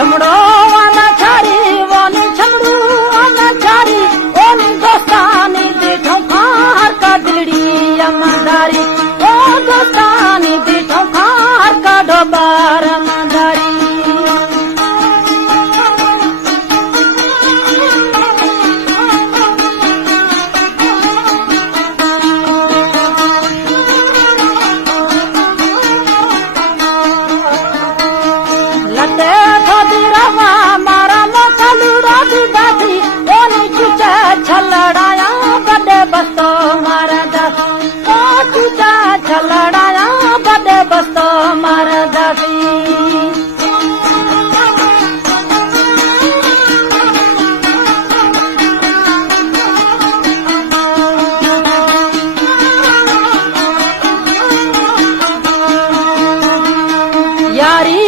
छमड़ो अनाचारी वोनी छमड़ू अनाचारी ओनी दोस्तानी देखो खार का दिलड़ी ईमानदारी ओ दोस्तानी देखो खार का डोबार ईमानदारी लते थोड़ी रवा मारा मोकलू रोटी दादी ओनी चुचा छलड़ाया बड़े बस्तो मारा दादी ओ चुचा छलड़ाया बड़े बस्तो मारा दादी यारी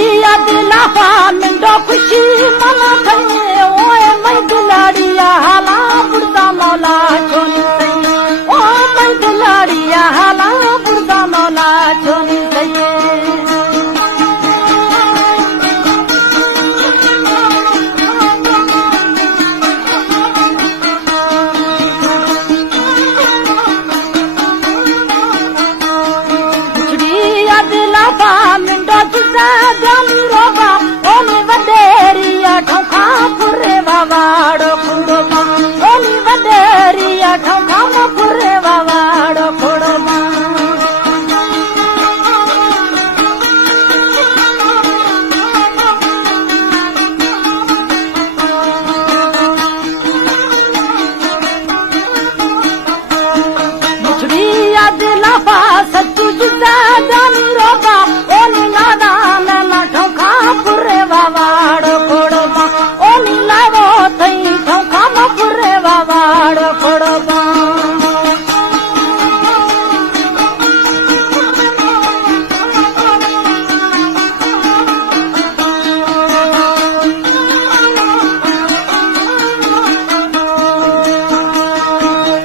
दिलाफा मिंडो खुशी मना थने ओए मैं दिलाड़िया हाला बुरदा मौला छोनी सैये ओ मैं दिलाड़िया हाला बुरदा मौला छोनी सैये दिलाफा मिंडो जुजा जानी रोबा ओनी वडेरिया ठोखा पुरे वावाड़ो कुंडोबा ओनी वडेरिया ठोखा पुरे वावाड़ो कुंडोबा मुछड़िया दिलाफा सच्चू जुजा जानी रोबा ओनी नादा नला ठोखा पुरे वावाड़ो कोड़ोबा ओनी लावो थई ठोखा पुरे वावाड़ो कोड़ोबा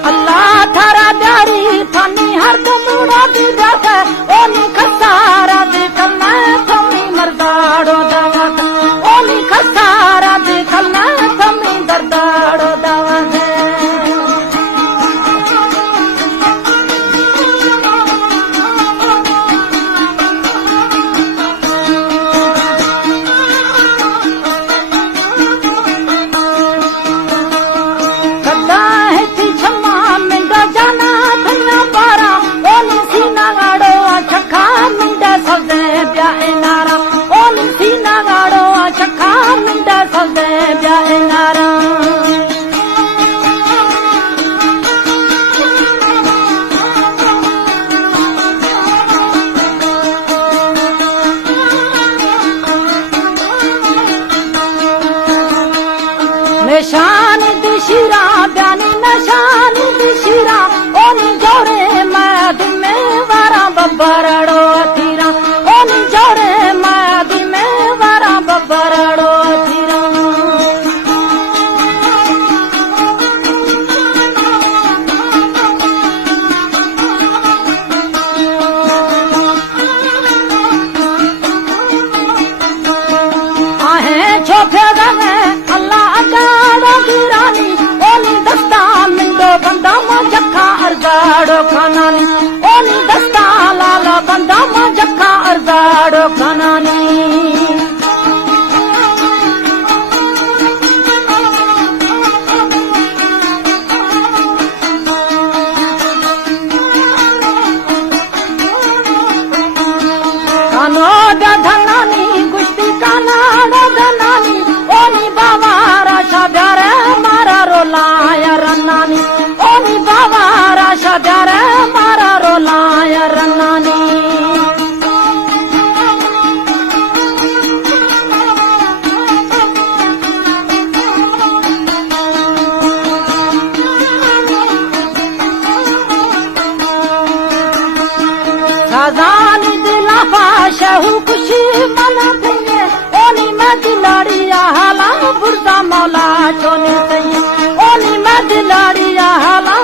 अल्लाह थारा प्यारी थानी हर दम उड़ाती जाता ओनी खसारा देखल ना थमी मर्दाड़ो दावत ओनी खसारा देखल ना थमी दर्दाड़ो दावत कदा है थी छम्मा मिंडो जाना धन्ना पारा ओनी सीना गाड़ो चखा मिंडा सौदे ब्याए नारा ओनी सीना गाड़ो चखा मिंडा सौदे ब्याए नारा निशान दिशिरा ब्यानी निशान दिशिरा ओनी जोरे मैद में वारा बब्बरड़ो अथीरा ओनी जोरे मैद में वारा बब्बरड़ो अथीरा आहे छोफे गवे अल्लाह अगाड़ो गिरानी ओनी दस्ता मिंडो बंदा जखा अर्जाड़ो खानानी ओनी दस्ता लाला बंदा जखा अर्जाड़ो खानानी कानो धनानी कुश्ती कानाडो धनानी ओनी बाबा राशा प्यारे मारा रोलाया रन्नानी ओनी बाबा राशा प्यारे मारा रोलाया रन्नानी साजानी दिलाफा शहू खुशी मना दिए ओनी मैं दिलाड़िया हाला बुरदा मौला छोनी सही ओनी मैं दिलाड़िया हाला